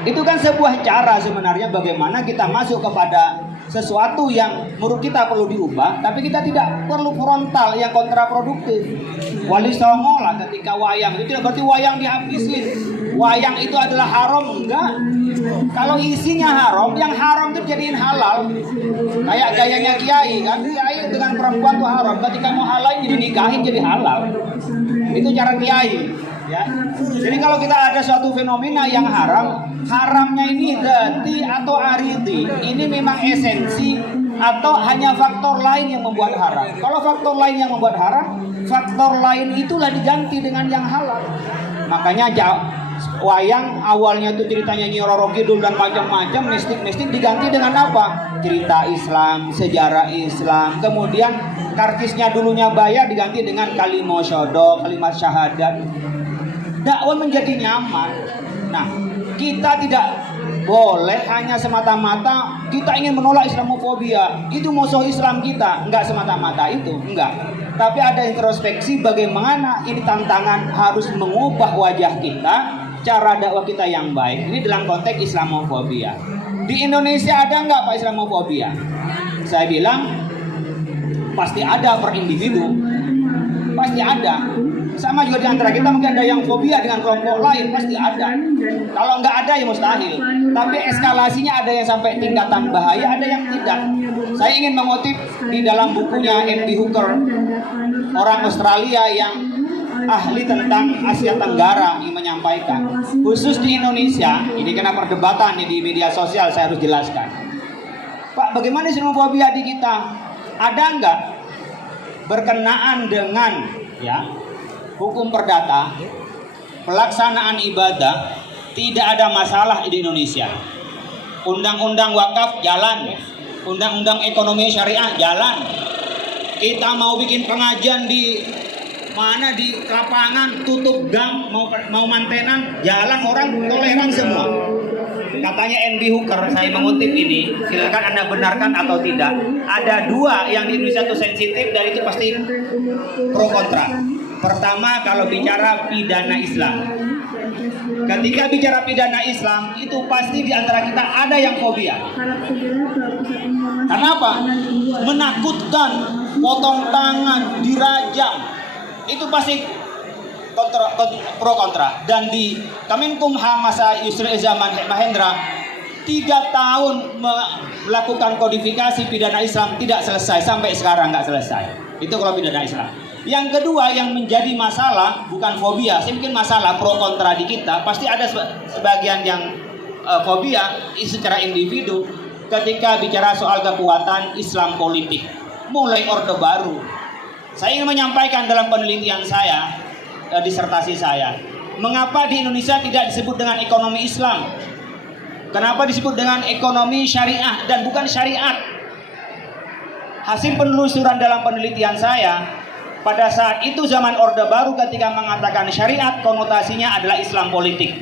Itu kan sebuah cara sebenarnya bagaimana kita masuk kepada sesuatu yang menurut kita perlu diubah, tapi kita tidak perlu frontal yang kontraproduktif. Wali Songo lah ketika wayang, itu tidak berarti wayang dihabisin. Wayang itu adalah haram, enggak. Kalau isinya haram, yang haram itu jadiin halal. Kayak gayanya kiai kan, kiai dengan perempuan itu haram, ketika mau halal jadi nikahin jadi halal. Itu cara kiai. Ya. Jadi kalau kita ada suatu fenomena yang haram, haramnya ini dhati atau aridi, ini memang esensi atau hanya faktor lain yang membuat haram. Kalau faktor lain yang membuat haram, faktor lain itulah diganti dengan yang halal. Makanya wayang awalnya itu ceritanya Nyi Roro Kidul dan macam-macam mistik diganti dengan apa? Cerita Islam, sejarah Islam. Kemudian kartisnya dulunya bayar diganti dengan kalimat syahada, kalimat syahadat. Dakwah menjadi nyaman. Nah, kita tidak boleh hanya semata-mata kita ingin menolak Islamofobia. Itu musuh Islam kita. Enggak semata-mata itu, enggak. Tapi ada introspeksi bagaimana ini tantangan harus mengubah wajah kita, cara dakwah kita yang baik. Ini dalam konteks Islamofobia. Di Indonesia ada enggak Pak Islamofobia? Saya bilang pasti ada per individu. Pasti ada. Sama juga di antara kita mungkin ada yang fobia dengan kelompok lain, pasti ada. Kalau nggak ada ya mustahil. Tapi eskalasinya ada yang sampai tingkatan bahaya, ada yang tidak. Saya ingin mengutip di dalam bukunya Andy Hooker, orang Australia yang ahli tentang Asia Tenggara, yang menyampaikan khusus di Indonesia. Ini kena perdebatan di media sosial, saya harus jelaskan. Pak, bagaimana Islamofobia di kita? Ada nggak berkenaan dengan hukum perdata, pelaksanaan ibadah, tidak ada masalah di Indonesia. Undang-undang wakaf jalan, undang-undang ekonomi syariah jalan. Kita mau bikin pengajian di mana, di lapangan, tutup gang, mau mantenan, jalan, orang toleran semua. Katanya Andy Hooker, saya mengutip ini, silakan Anda benarkan atau tidak. Ada dua yang di Indonesia itu sensitif dan itu pasti pro kontra. Pertama, kalau bicara pidana Islam. Ketika bicara pidana Islam, itu pasti di antara kita ada yang fobia. Kenapa? Menakutkan, potong tangan, dirajam. Itu pasti pro kontra. Dan di Kemenkumham masa Yusril Iza Mahendra 3 tahun melakukan kodifikasi pidana Islam tidak selesai, sampai sekarang nggak selesai. Itu kalau pidana Islam. Yang kedua yang menjadi masalah bukan fobia, saya bikin masalah pro kontra di kita. Pasti ada sebagian yang fobia secara individu ketika bicara soal kekuatan Islam politik, mulai Orde Baru. Saya ingin menyampaikan dalam penelitian saya, disertasi saya, mengapa di Indonesia tidak disebut dengan ekonomi Islam? Kenapa disebut dengan ekonomi syariah dan bukan syariat? Hasil penelusuran dalam penelitian saya, pada saat itu zaman Orde Baru ketika mengatakan syariat, konotasinya adalah Islam politik.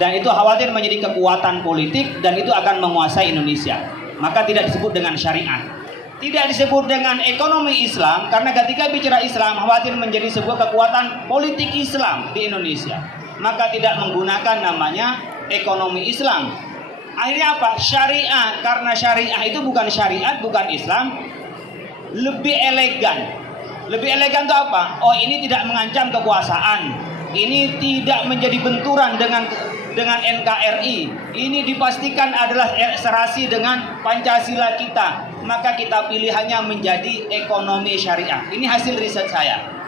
Dan itu khawatir menjadi kekuatan politik dan itu akan menguasai Indonesia. Maka tidak disebut dengan syariat. Tidak disebut dengan ekonomi Islam karena ketika bicara Islam khawatir menjadi sebuah kekuatan politik Islam di Indonesia. Maka tidak menggunakan namanya ekonomi Islam. Akhirnya apa? Syariah, karena syariah itu bukan syariat, bukan Islam, lebih elegan. Lebih elegan itu apa? Oh, ini tidak mengancam kekuasaan. Ini tidak menjadi benturan dengan NKRI. Ini dipastikan adalah serasi dengan Pancasila kita. Maka kita pilihannya menjadi ekonomi syariah. Ini hasil riset saya.